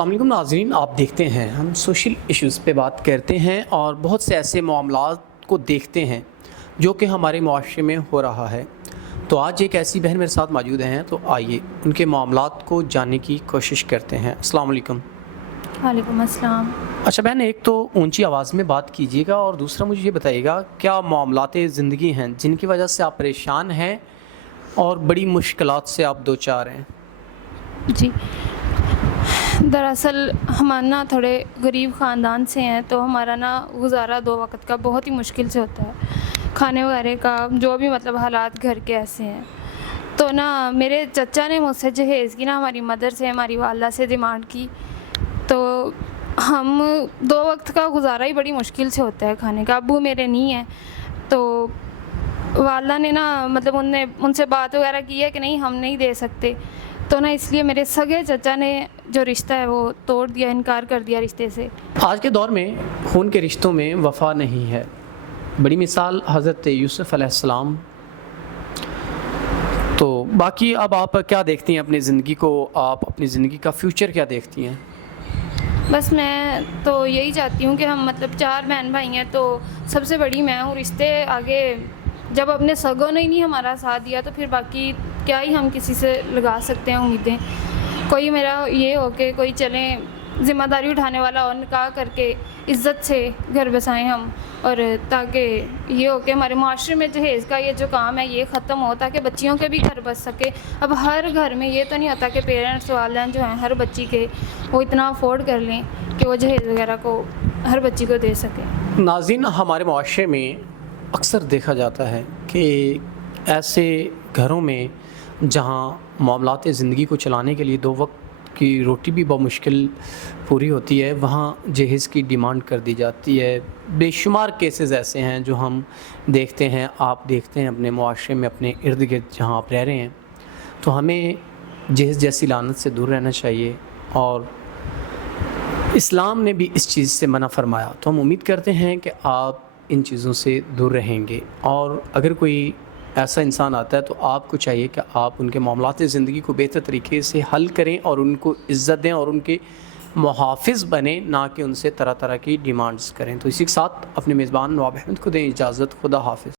السلام علیکم ناظرین، آپ دیکھتے ہیں ہم سوشل ایشوز پہ بات کرتے ہیں اور بہت سے ایسے معاملات کو دیکھتے ہیں جو کہ ہمارے معاشرے میں ہو رہا ہے۔ تو آج ایک ایسی بہن میرے ساتھ موجود ہیں، تو آئیے ان کے معاملات کو جاننے کی کوشش کرتے ہیں۔ السلام علیکم۔ وعلیکم السلام۔ اچھا بہن، ایک تو اونچی آواز میں بات کیجیے گا اور دوسرا مجھے یہ بتائیے گا کیا معاملات زندگی ہیں جن کی وجہ سے آپ پریشان ہیں اور بڑی مشکلات سے آپ دوچار ہیں؟ جی، دراصل ہم نا تھوڑے غریب خاندان سے ہیں، تو ہمارا نا گزارا دو وقت کا بہت ہی مشکل سے ہوتا ہے، کھانے وغیرہ کا جو بھی مطلب حالات گھر کے ایسے ہیں۔ تو نا میرے چچا نے مجھ سے جہیز کی نا ہماری مدر سے، ہماری والدہ سے ڈیمانڈ کی، تو ہم دو وقت کا گزارا ہی بڑی مشکل سے ہوتا ہے کھانے کا۔ ابو میرے نہیں ہیں، تو والدہ نے نا مطلب ان سے بات وغیرہ کی ہے کہ نہیں ہم نہیں دے سکتے، تو نا اس لیے میرے سگے چچا نے جو رشتہ ہے وہ توڑ دیا، انکار کر دیا رشتے سے۔ آج کے دور میں خون کے رشتوں میں وفا نہیں ہے۔ بڑی مثال حضرت یوسف علیہ السلام۔ تو باقی اب آپ کیا دیکھتی ہیں اپنی زندگی کو، آپ اپنی زندگی کا فیوچر کیا دیکھتی ہیں؟ بس میں تو یہی چاہتی ہوں کہ ہم مطلب 4 بہن بھائی ہیں، تو سب سے بڑی میں ہوں۔ رشتے آگے جب اپنے سگوں نے ہی نہیں ہمارا ساتھ دیا تو پھر باقی کیا ہی ہم کسی سے لگا سکتے ہیں امیدیں۔ کوئی میرا یہ ہو کہ کوئی چلیں ذمہ داری اٹھانے والا اور نکاح کر کے عزت سے گھر بسائیں ہم، اور تاکہ یہ ہو کہ ہمارے معاشرے میں جہیز کا یہ جو کام ہے یہ ختم ہو، تاکہ بچیوں کے بھی گھر بس سکے۔ اب ہر گھر میں یہ تو نہیں ہوتا کہ پیرنٹس والدین جو ہیں ہر بچی کے وہ اتنا افورڈ کر لیں کہ وہ جہیز وغیرہ کو ہر بچی کو دے سکیں۔ ناظرین، ہمارے معاشرے میں اکثر دیکھا جاتا ہے کہ ایسے گھروں میں جہاں معاملات زندگی کو چلانے کے لیے دو وقت کی روٹی بھی بہت مشکل پوری ہوتی ہے، وہاں جہیز کی ڈیمانڈ کر دی جاتی ہے۔ بے شمار کیسز ایسے ہیں جو ہم دیکھتے ہیں، آپ دیکھتے ہیں اپنے معاشرے میں، اپنے ارد گرد جہاں آپ رہ رہے ہیں۔ تو ہمیں جہیز جیسی لعنت سے دور رہنا چاہیے، اور اسلام نے بھی اس چیز سے منع فرمایا۔ تو ہم امید کرتے ہیں کہ آپ ان چیزوں سے دور رہیں گے، اور اگر کوئی ایسا انسان آتا ہے تو آپ کو چاہیے کہ آپ ان کے معاملات زندگی کو بہتر طریقے سے حل کریں اور ان کو عزت دیں اور ان کے محافظ بنیں، نہ کہ ان سے طرح طرح کی ڈیمانڈز کریں۔ تو اسی کے ساتھ اپنے میزبان نواب احمد کو دیں اجازت۔ خدا حافظ۔